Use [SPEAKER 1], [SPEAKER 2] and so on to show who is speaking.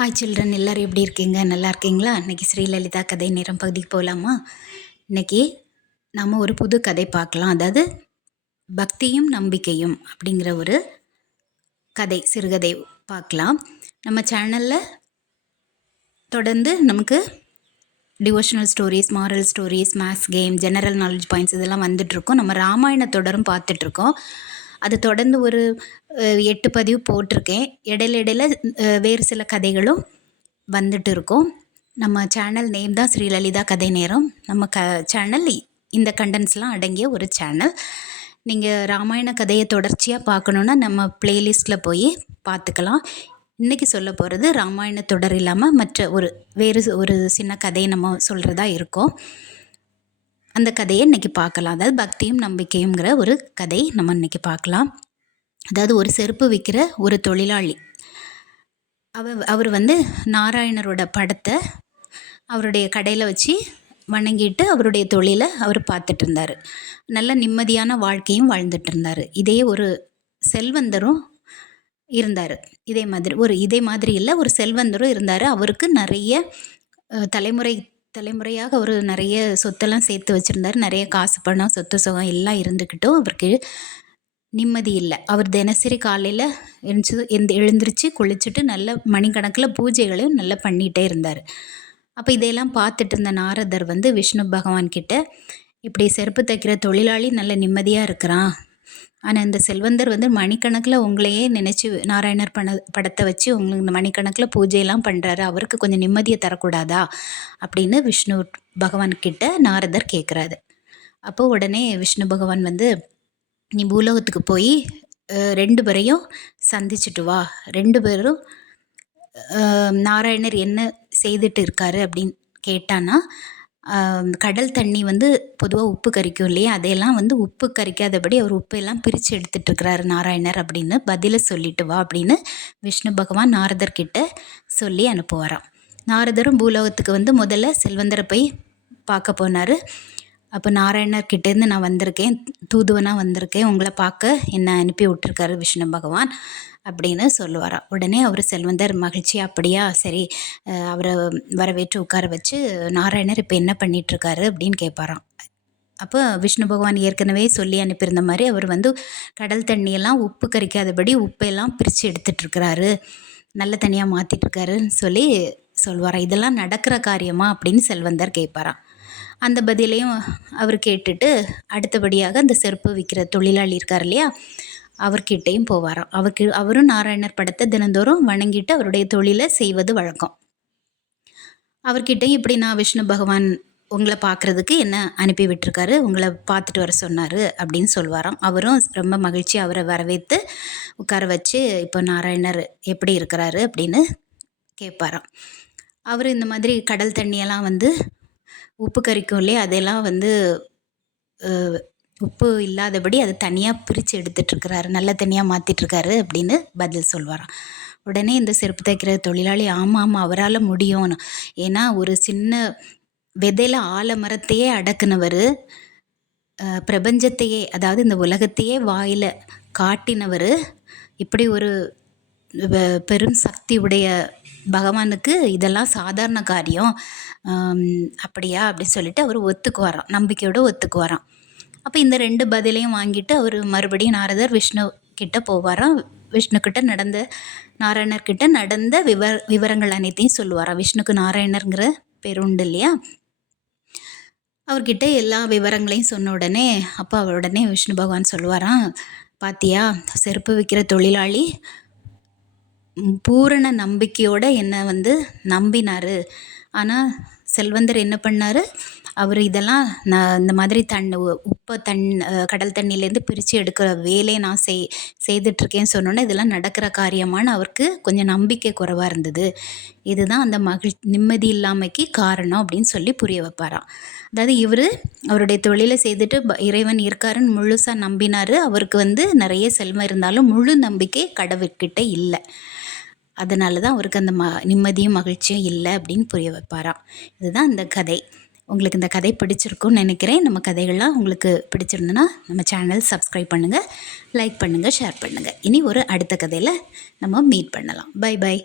[SPEAKER 1] hi children எல்லோரும் எப்படி இருக்கீங்க நல்லா இருக்கீங்களா இன்றைக்கி ஸ்ரீலலிதா கதை நேரம் பகுதிக்கு போகலாமா இன்றைக்கி நாம் ஒரு புது கதை பார்க்கலாம் அதாவது பக்தியும் நம்பிக்கையும் அப்படிங்கிற ஒரு கதை சிறுகதை பார்க்கலாம் நம்ம சேனலில் தொடர்ந்து நமக்கு devotional stories moral stories maths game general knowledge points இதெல்லாம் வந்துட்ருக்கோம் நம்ம ராமாயண தொடரும் பார்த்துட்ருக்கோம் அது தொடர்ந்து ஒரு எட்டு பதிவு போட்டிருக்கேன் இடையில இடையில வேறு சில கதைகளும் வந்துட்டு இருக்கும் நம்ம சேனல் நேம் தான் ஸ்ரீலலிதா கதை நேரம் நம்ம க சேனல் இந்த கண்டென்ட்ஸ்லாம் அடங்கிய ஒரு சேனல் நீங்கள் ராமாயண கதையை தொடர்ச்சியாக பார்க்கணுன்னா நம்ம பிளேலிஸ்டில் போய் பார்த்துக்கலாம் இன்றைக்கி சொல்ல போகிறது ராமாயண தொடர் இல்லாமல் மற்ற ஒரு வேறு ஒரு சின்ன கதையை நம்ம சொல்கிறதா இருக்கோம் அந்த கதையை இன்றைக்கி பார்க்கலாம் அதாவது பக்தியும் நம்பிக்கையுங்கிற ஒரு கதை நம்ம இன்றைக்கி பார்க்கலாம் அதாவது ஒரு செருப்பு விற்கிற ஒரு தொழிலாளி அவ அவர் வந்து நாராயணரோட படத்தை அவருடைய கடையில் வச்சு வணங்கிட்டு அவருடைய தொழிலை அவர் பார்த்துட்டு இருந்தார் நல்ல நிம்மதியான வாழ்க்கையும் வாழ்ந்துட்டு இருந்தார் இதே ஒரு செல்வந்தரும் இருந்தார் இதே மாதிரி ஒரு இதே மாதிரி இல்லை ஒரு செல்வந்தரும் இருந்தார் அவருக்கு நிறைய தலைமுறை தலைமுறையாக அவர் நிறைய சொத்தெல்லாம் சேர்த்து வச்சுருந்தார் நிறைய காசு பணம் சொத்து சுகம் எல்லாம் இருந்துக்கிட்டும் அவருக்கு நிம்மதி இல்லை அவர் தினசரி காலையில் எழுந்து எந்த எழுந்திரிச்சு குளிச்சுட்டு நல்ல மணிக்கணக்கில் பூஜைகளையும் நல்லா பண்ணிகிட்டே இருந்தார் அப்போ இதையெல்லாம் பார்த்துட்டு இருந்த நாரதர் வந்து விஷ்ணு பகவான் கிட்ட இப்படி செருப்பு தைக்கிற தொழிலாளி நல்ல நிம்மதியாக இருக்கிறான் ஆனால் இந்த செல்வந்தர் வந்து மணிக்கணக்கில் உங்களையே நினச்சி நாராயணர் பண படத்தை வச்சு உங்களுக்கு இந்த மணிக்கணக்கில் பூஜையெல்லாம் பண்ணுறாரு அவருக்கு கொஞ்சம் நிம்மதியை தரக்கூடாதா அப்படின்னு விஷ்ணு பகவான்கிட்ட நாரதர் கேட்குறாரு அப்போ உடனே விஷ்ணு பகவான் வந்து நீ பூலோகத்துக்கு போய் ரெண்டு பேரையும் சந்திச்சுட்டு வா ரெண்டு பேரும் நாராயணர் என்ன செய்துட்டு இருக்காரு அப்படின்னு கேட்டான்னா கடல் தண்ணி வந்து பொதுவாக உப்பு கரிக்கும் இல்லையா அதையெல்லாம் வந்து உப்பு கரிக்காதபடி அவர் உப்பையெல்லாம் பிரித்து இருக்கிறாரு நாராயணர் அப்படின்னு பதிலை சொல்லிட்டு வா அப்படின்னு விஷ்ணு பகவான் நாரதர்கிட்ட சொல்லி அனுப்புவாராம் நாரதரும் பூலோகத்துக்கு வந்து முதல்ல செல்வந்தரை போய் பார்க்க போனார் அப்போ நாராயணர்கிட்டேருந்து நான் வந்திருக்கேன் தூதுவனாக வந்திருக்கேன் உங்களை பார்க்க என்னை அனுப்பி விட்டுருக்காரு விஷ்ணு பகவான் அப்படின்னு சொல்லுவாராம் உடனே அவர் செல்வந்தர் மகிழ்ச்சி அப்படியா சரி அவரை வரவேற்று உட்கார வச்சு நாராயணர் இப்போ என்ன பண்ணிகிட்ருக்காரு அப்படின்னு கேட்பாராம் அப்போ விஷ்ணு பகவான் ஏற்கனவே சொல்லி அனுப்பியிருந்த மாதிரி அவர் வந்து கடல் தண்ணியெல்லாம் உப்பு கரிக்காதபடி உப்பையெல்லாம் பிரித்து எடுத்துட்ருக்கிறாரு நல்ல தனியாக மாற்றிட்டுருக்காருன்னு சொல்லி சொல்வாராம் இதெல்லாம் நடக்கிற காரியமா அப்படின்னு செல்வந்தர் கேட்பாராம் அந்த பதிலையும் அவர் கேட்டுட்டு அடுத்தபடியாக அந்த செருப்பு விற்கிற தொழிலாளி இருக்கார் இல்லையா அவர்கிட்டையும் போவாராம் அவருக்கு அவரும் நாராயணர் படத்தை தினந்தோறும் வணங்கிட்டு அவருடைய தொழிலை செய்வது வழக்கம் அவர்கிட்டையும் இப்படி நான் விஷ்ணு பகவான் உங்களை பார்க்குறதுக்கு என்ன அனுப்பி விட்டுருக்காரு உங்களை பார்த்துட்டு வர சொன்னார் அப்படின்னு சொல்லுவாராம் அவரும் ரொம்ப மகிழ்ச்சி அவரை வரவேற்று உட்கார வச்சு இப்போ நாராயணர் எப்படி இருக்கிறாரு அப்படின்னு கேட்பாராம் அவர் இந்த மாதிரி கடல் தண்ணியெல்லாம் வந்து உப்பு கறிக்கும் இல்லையா அதெல்லாம் வந்து உப்பு இல்லாதபடி அதை தனியாக பிரித்து எடுத்துகிட்ருக்கிறாரு நல்ல தனியாக மாற்றிட்டுருக்காரு அப்படின்னு பதில் சொல்வாராம் உடனே இந்த செருப்பு தைக்கிற தொழிலாளி ஆமாம் ஆமாம் அவரால் முடியும்னு ஏன்னா ஒரு சின்ன விதையில் ஆலமரத்தையே அடக்குனவர் பிரபஞ்சத்தையே அதாவது இந்த உலகத்தையே வாயில் காட்டினவர் இப்படி ஒரு பெரும் சக்தி உடைய பகவானுக்கு இதெல்லாம் சாதாரண காரியம் அப்படியா அப்படின்னு சொல்லிட்டு அவர் ஒத்துக்கு வரோம் நம்பிக்கையோடு ஒத்துக்கு வரோம் அப்போ இந்த ரெண்டு பதிலையும் வாங்கிட்டு அவர் மறுபடியும் நாரதர் விஷ்ணு கிட்ட போவாராம் விஷ்ணுக்கிட்ட நடந்த நாராயணர்கிட்ட நடந்த விவர விவரங்கள் அனைத்தையும் சொல்லுவாராம் விஷ்ணுக்கு நாராயணருங்கிற பெருண்டு உண்டு இல்லையா அவர்கிட்ட எல்லா விவரங்களையும் சொன்ன உடனே அப்போ அவருடனே விஷ்ணு பகவான் சொல்லுவாராம் பாத்தியா செருப்பு விற்கிற தொழிலாளி பூரண நம்பிக்கையோடு என்னை வந்து நம்பினார் ஆனால் செல்வந்தர் என்ன பண்ணார் அவர் இதெல்லாம் நான் இந்த மாதிரி தண்ணி உப்பை தண் கடல் தண்ணியிலேருந்து பிரித்து எடுக்கிற வேலையை நான் செய் செய்துட்ருக்கேன்னு சொன்னோன்னே இதெல்லாம் நடக்கிற காரியமான அவருக்கு கொஞ்சம் நம்பிக்கை குறைவாக இருந்தது இதுதான் அந்த மகிழ் நிம்மதி இல்லாமைக்கு காரணம் அப்படின்னு சொல்லி புரிய வைப்பாராம் அதாவது இவர் அவருடைய தொழிலை செய்துட்டு இறைவன் இருக்காருன்னு முழுசாக நம்பினார் அவருக்கு வந்து நிறைய செல்வம் இருந்தாலும் முழு நம்பிக்கை கடவுள்கிட்ட இல்லை அதனால தான் அவருக்கு அந்த ம நிம்மதியும் மகிழ்ச்சியும் இல்லை அப்படின்னு புரிய வைப்பாராம் இதுதான் இந்த கதை உங்களுக்கு இந்த கதை பிடிச்சிருக்கும்னு நினைக்கிறேன் நம்ம கதைகள்லாம் உங்களுக்கு பிடிச்சிருந்தோன்னா நம்ம சேனல் சப்ஸ்கிரைப் பண்ணுங்கள் லைக் பண்ணுங்கள் ஷேர் பண்ணுங்கள் இனி ஒரு அடுத்த கதையில் நம்ம மீட் பண்ணலாம் பை பை